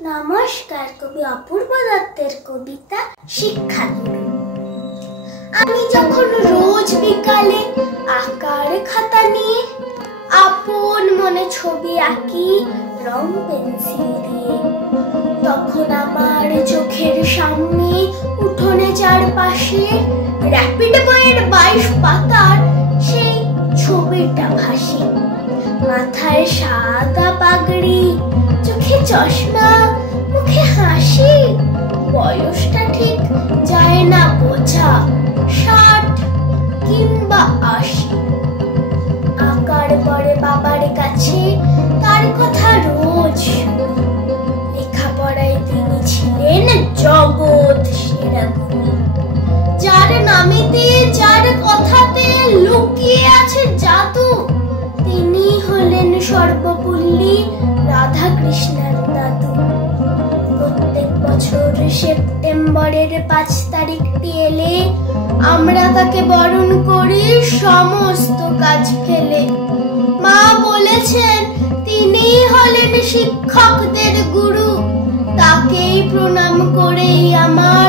নমস্কার, কবি অপূর্ব দত্তের কবিতা শিক্ষাগুরু। আমি যখন রোজ বিকালে আঁকার খাতা নিয়ে আপন মনে ছবি আঁকি রং পেন্সিল দিয়ে, তখন আমার চোখের সামনে উঠোনে চারপাশে র্যাপিড বইয়ের 22 পাতার সেই ছবিটা ভাসে। মাথায় সাদা পাগড়ি, চোখে চশমা, মুখে হাসি, বয়সটা ঠিক যায় না বোঝা, 60 কিংবা 80। আঁকার পরে বাবার কাছে তার কথা রোজ শুনি। লেখাপড়ায় তিনি ছিলেন জগৎ সেরা গুণী, যার নামেতে যার কথাতে লুকিয়ে আছে জাদু। তিনি হলেন সর্বপল্লী রাধাকৃষ্ণের দাদু। প্রত্যেক বছর সেপ্টেম্বরের 5 তারিখটি এলে আমরা তাকে বরণ করি সমস্ত কাজ ফেলে। মা বলেছেন তিনি হলেন শিক্ষকদের গুরু, তাকেই প্রণাম করেই আমার